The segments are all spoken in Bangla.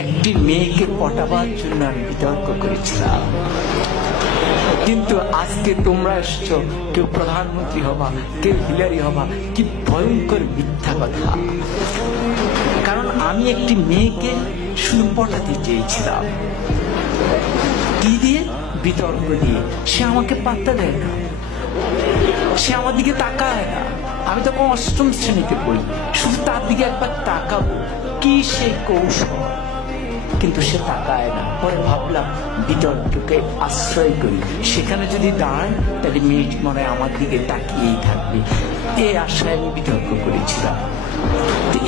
একটি মেয়েকে পটাবার জন্য আমি বিতর্ক করেছিলাম। কিন্তু আজকে তোমরা এসছো, কেউ প্রধানমন্ত্রী হবা, কেউ হিলারি হবা। কি ভয়ঙ্কর মিথ্যা কথা! কারণ আমি একটি মেয়েকে শুধু পটাতে চেয়েছিলাম। কি দিয়ে? বিতর্ক দিয়ে। সে আমাকে পাত্তা দেয় না, সে আমার দিকে তাকায় না। আমি তখন অষ্টম শ্রেণীতে পড়ি, শুধু তার দিকে একবার তাকাবো, কি সেই কৌশল, কিন্তু সে তাকায় না। পরে ভাবলাম বিতর্ককে আশ্রয় করি, সেখানে যদি দাঁড়ায় তাহলে মেয়েটি মনে হয় আমার দিকে তাকিয়েই থাকবে। এই আশায় আমি বিতর্ক করেছিলাম।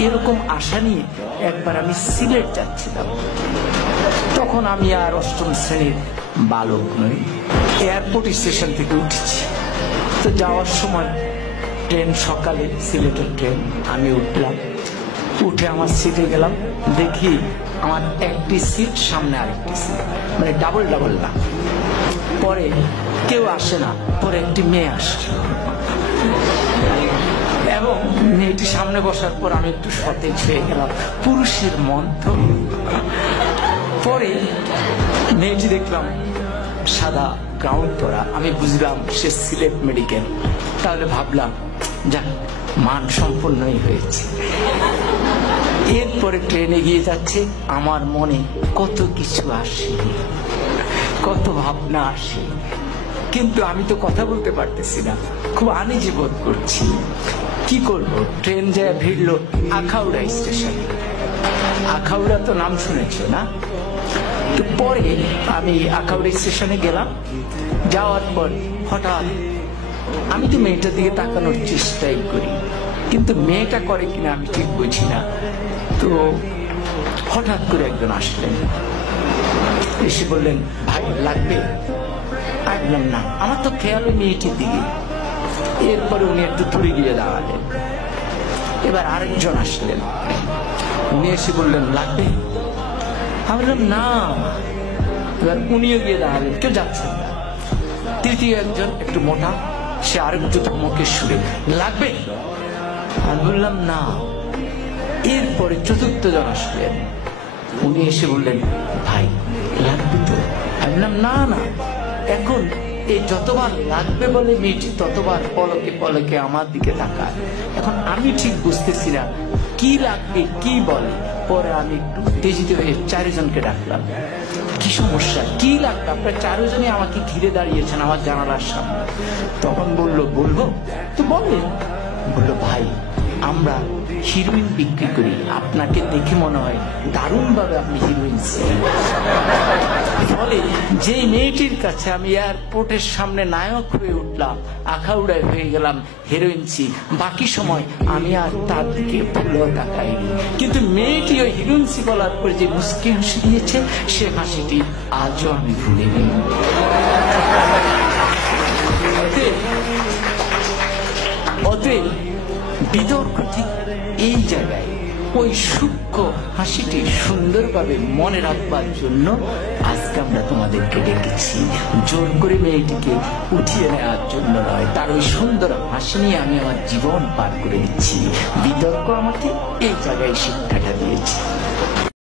এরকম আশা নিয়ে একবার আমি সিলেট যাচ্ছিলাম। তখন আমি আর অষ্টম শ্রেণীর বালক নই, এয়ারপোর্ট স্টেশন থেকে উঠেছি। তো যাওয়ার সময় ট্রেন, সকালে সিলেটের ট্রেন, আমি উঠলাম। উঠে আমার সিটে গেলাম, দেখি আমার একটি সিট, সামনে আরেকটি সিট, মানে ডাবল ডাবল না। পরে কেউ আসে না, পরে একটি মেয়ে আসছে এবং মেয়েটি সামনে বসার পর আমি একটু সতেজ হয়ে গেলাম। পুরুষের মন তো। পরে মেয়েটি দেখলাম সাদা গাউন পরা, আমি বুঝলাম সে সিলেট মেডিকেল। তাহলে ভাবলাম যাক, মান সম্পন্নই হয়েছে। এরপরে ট্রেন এগিয়ে যাচ্ছে, আমার মনে কত কিছু আসে, কত ভাবনা আসে, কিন্তু আমি তো কথা বলতে পারতেছি না, খুব আনইজি বোধ করছি। কি করব? ট্রেন যায় ভিড়লো আখাউড়া স্টেশনে। আখাউড়া তো নাম শুনেছ না? তো পরে আমি আখাউড়া স্টেশনে গেলাম। যাওয়ার পর হঠাৎ আমি তো মেয়েটার দিকে তাকানোর চেষ্টাই করি, কিন্তু মেয়েটা করে কিনা আমি ঠিক বুঝি না। তো হঠাৎ করে একজন আসলেন, এসে বললেন, ভাই লাগবে? আমি বললাম না, আমার তো খেয়াল মেয়েটির দিকে। এরপরে উনি একটু দূরে গিয়ে দাঁড়ালেন। এবার আরেকজন আসলেন, উনি এসে বললেন লাগবে? আমি বললাম না। এবার উনিও গিয়ে দাঁড়ালেন, কেউ যাচ্ছেন না। তৃতীয় একজন একটু মোটা, সে আরেকটু ধমকের সুরে, লাগবে? আমি বললাম না। এরপরে চতুর্থ জন আসলেন, উনি এসে বললেন, ভাই লাগবে তো? আমি বললাম না না। এখন এই যতবার লাগবে বলে মেয়েটি ততবার পলকে পলকে আমার দিকে তাকায়। এখন আমি ঠিক বুঝতেছি না কি লাগবে, কি বলে। পরে আমি একটু উত্তেজিত হয়ে চারজনকে ডাকলাম, কি সমস্যা, কি লাগবে? আপনারা চারজনই আমাকে ঘিরে দাঁড়িয়েছেন আমার জানালার সামনে। তখন বললো, বলবো তো বললেন। বললো, ভাই আমরা হিরোইন বিক্রি করি, আপনাকে দেখে মনে হয় দারুণ ভাবে আপনি হিরোইন। ফলে যে মেয়েটির কাছে আমি এয়ারপোর্টের সামনে নায়ক হয়ে উঠলাম, আখাউড়ায় হয়ে গেলাম হিরোইনসি, বাকি সময় আমি আর তার দিকে ভুলেও তাকাইনি। কিন্তু মেয়েটি ওই হিরোইনসি বলার পরে যে মুস্কি হাসি দিয়েছে, সে হাসিটি আজও আমি ভুলিনি। অতএব বিতর্ক ঠিক এই জায়গায়, ওই সূক্ষ্ম হাসিটি সুন্দরভাবে মনে রাখবার জন্য আজকে আমরা তোমাদেরকে ডেকেছি। জোর করে মেয়েটিকে উঠিয়ে নেওয়ার জন্য নয়, তার ওই সুন্দর হাসি নিয়ে আমি আমার জীবন পার করে দিচ্ছি। বিতর্ক আমাকে এই জায়গায় শিক্ষাটা দিয়েছে।